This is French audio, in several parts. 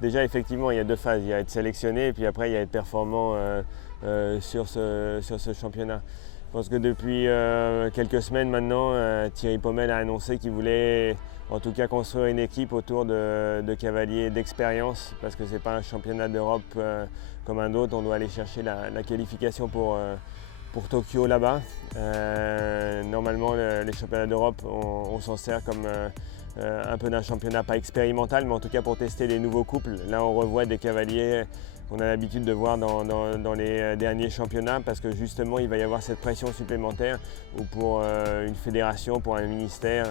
Déjà, effectivement, il y a deux phases. Il y a être sélectionné et puis après, il y a être performant sur ce championnat. Je pense que depuis quelques semaines maintenant, Thierry Pommel a annoncé qu'il voulait en tout cas construire une équipe autour de cavaliers d'expérience parce que ce n'est pas un championnat d'Europe comme un autre. On doit aller chercher la qualification pour Tokyo là-bas. Normalement, les championnats d'Europe, on s'en sert comme un peu d'un championnat pas expérimental, mais en tout cas pour tester les nouveaux couples. Là, on revoit des cavaliers qu'on a l'habitude de voir dans les derniers championnats parce que justement, il va y avoir cette pression supplémentaire où pour une fédération, pour un ministère,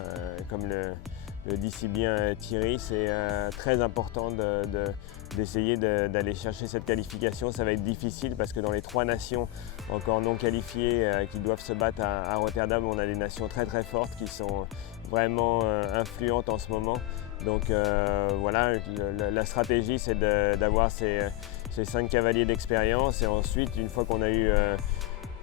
comme le dit si bien Thierry, c'est très important d'essayer d'aller chercher cette qualification. Ça va être difficile parce que dans les 3 nations encore non qualifiées qui doivent se battre à Rotterdam, on a des nations très très fortes qui sont vraiment influentes en ce moment. Donc voilà, la stratégie c'est d'avoir ces 5 cavaliers d'expérience et ensuite une fois qu'on a eu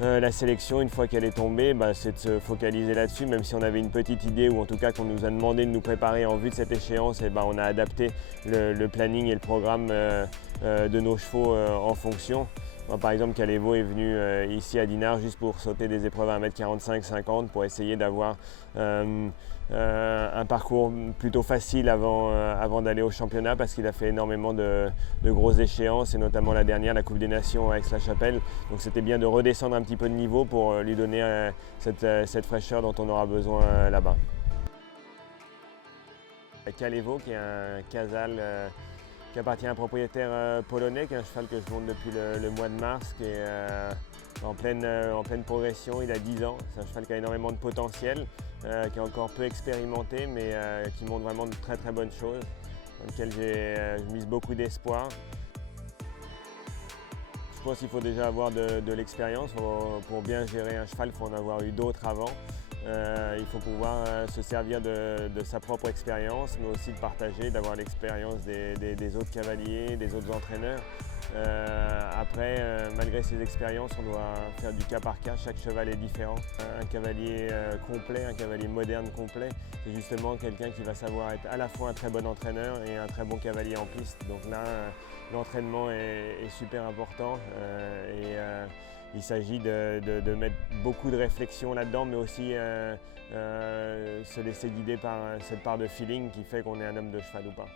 la sélection, une fois qu'elle est tombée, c'est de se focaliser là-dessus, même si on avait une petite idée ou en tout cas qu'on nous a demandé de nous préparer en vue de cette échéance, et on a adapté le planning et le programme de nos chevaux en fonction. Moi, par exemple, Calevo est venu ici à Dinard juste pour sauter des épreuves à 1m45-50 pour essayer d'avoir un parcours plutôt facile avant d'aller au championnat parce qu'il a fait énormément de grosses échéances et notamment la dernière, la Coupe des Nations à Aix-la-Chapelle. Donc c'était bien de redescendre un petit peu de niveau pour lui donner cette fraîcheur dont on aura besoin là-bas. Calevo qui est un casal qui appartient à un propriétaire polonais, qui est un cheval que je monte depuis le mois de mars, qui est en pleine progression. Il a 10 ans, c'est un cheval qui a énormément de potentiel, qui est encore peu expérimenté, mais qui montre vraiment de très très bonnes choses, dans lequel je mise beaucoup d'espoir. Je pense qu'il faut déjà avoir de l'expérience. Pour bien gérer un cheval, il faut en avoir eu d'autres avant. Il faut pouvoir se servir de sa propre expérience, mais aussi de partager, d'avoir l'expérience des autres cavaliers, des autres entraîneurs. Après, malgré ces expériences, on doit faire du cas par cas. Chaque cheval est différent. Un cavalier complet, un cavalier moderne complet, c'est justement quelqu'un qui va savoir être à la fois un très bon entraîneur et un très bon cavalier en piste. Donc là, l'entraînement est super important. Il s'agit de mettre beaucoup de réflexion là-dedans, mais aussi se laisser guider par cette part de feeling qui fait qu'on est un homme de cheval ou pas.